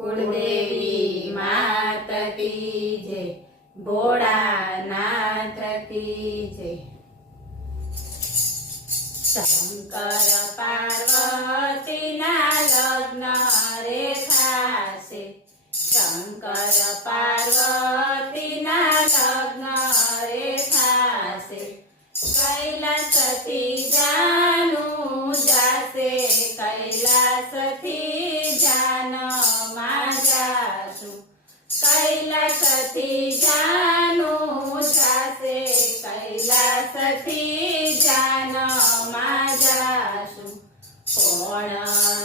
कुलदेवी मात की जय, भोळानाथ की जय। शंकर पार्वती ना लग्न रे थासे, शंकर पार्वती ना लग्न रे थासे। कैलासथी जानु जासे, कैलासथी जान माजासु, कैलासथी जानु जासे, कैलासथी जान माजासु। कोण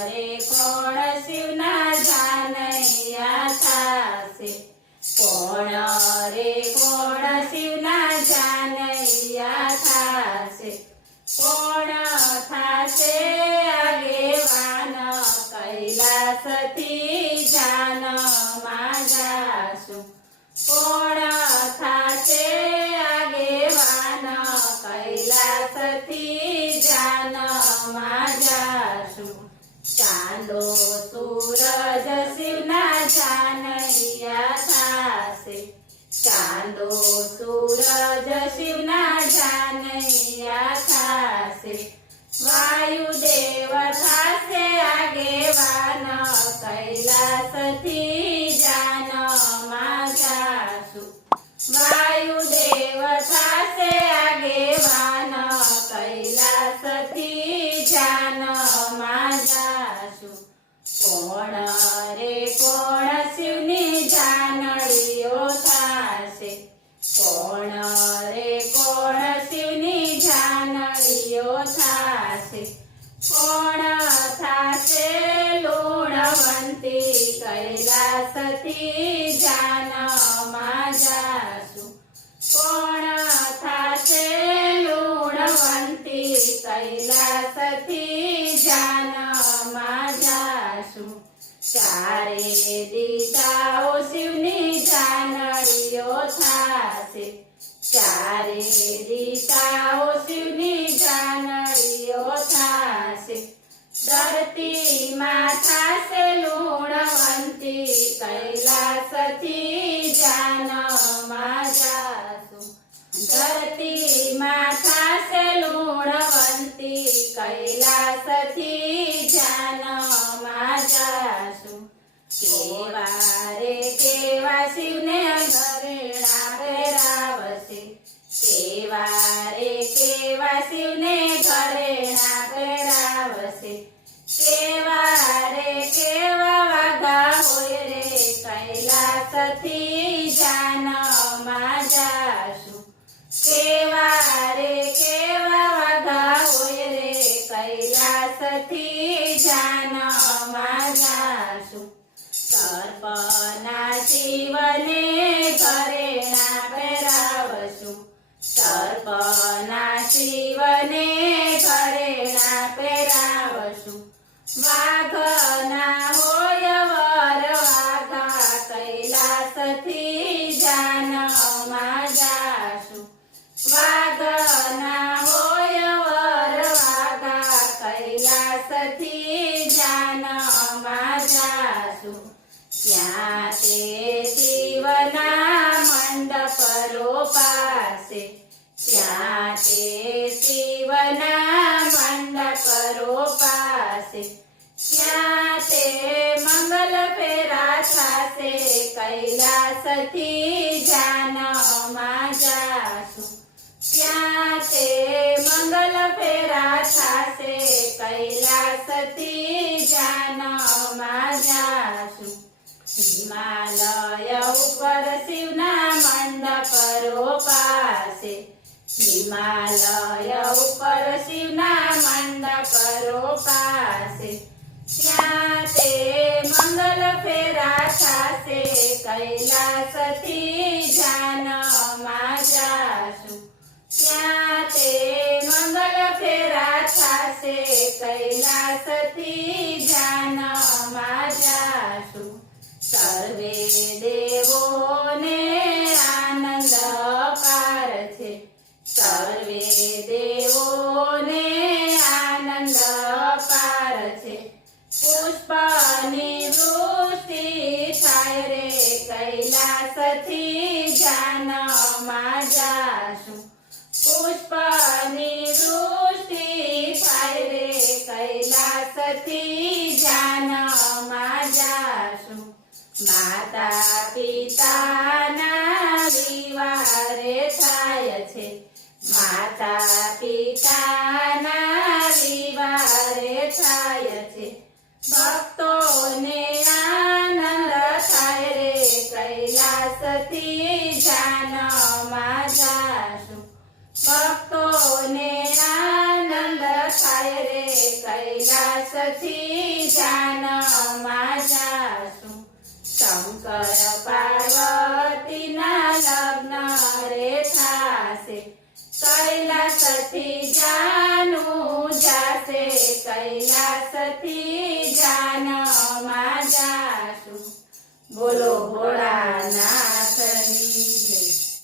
रे कोण शिवना जानैया थासे, कोण रे कोण शिवना जानैया थासे। कोण थासे आगेवान, कैलासथी जान माजासु। कोण थासे आगेवान, कैलासथी जान माजासु। चांदो सूरज शिवना जानैया थासे, चांदो सूरज शिवना जानैया थासे। वायुदेव थासे आगेवान, कैलासथी जान माजासु। वायुदेव थासे आगेवान, कैलासथी जान माजासु। कोण रे कोण शिवनी जानड़ियो थासे, कोण रे कोण शिवनी जानड़ियो थासे। कोण थासे लूणवंती, कैलासथी जान माजासु। कोण थासे लूणवंती, कैलासथी जान माजासु। चारे दिशाओ शिवनी जानड़ियो थासे, चारे दिशाओ शिवनी जानड़ियो थासे। धरती माथा से लूणवंती, कैलासथी जान माजासु। धरती माथा से लूणवंती, कैलासथी जान माजासु। केवा रे केवा शिवने घरेणा પહેરાવશે, केवा रे केवा शिवने घरेणा પહેરાવશે। केवा रे केवा वाघा होय रे, कैलासथी जान माजासु। केवा रे केवा वाघा होय रे, कैलासथी जान माजासु। सर्पना शिवने घरेणा પહેરાવશું, सर्पना शिवने घरेणा પહેરાવશું। वाघना होय वर वाघा, कैलासथी जान माजासु। वाघना होय वर वाघा, कैलासथी जान माजासु। ત્યાં તે શિવના મંડપ રોપાશે, ત્યાં તે શિવના મંડપ રોપાશે। ત્યાં તે મંગલ ફેરા થાશે, कैलासथी જાન માજાસુ। ત્યાં તે મંગલ ફેરા થાશે, कैलासथी જાન માજાસુ। हिमालय ऊपर शिवना मंडप रोपाશે, हिमालय ऊपर शिवना मंडप रोपाશે। ત્યાં તે મંગલ ફેરા થાશે, कैलासथी જાન માજાસુ। ત્યાં તે મંગલ ફેરા થાશે, कैलासथी જાન માજાસુ। सर्वे देवोने आनंद अपार छे, सर्वे देवोने आनंद अपार छे। पुष्पनी वृष्टि કૈલાસથી જાનમાં જાશું પુષ્પની વૃષ્ટિ થાય રે કૈલાસથી જાનમાં જાશું માતા પિતાના વિવાહ રે થાય છે માતા પિતાના વિવાહ રે થાય છે ભક્તોને આનંદ થાય રે કૈલાસથી જાનમાં જાશું ભક્તોને આનંદ થાય રે કૈલાસથી જાનમાં જાશું શંકર પાર્વતીના લગ્ન રે થાશે કૈલાસથી જાનું જાશે કૈલાસથી જાનમાં જાશું બોલો ભોળાનાથ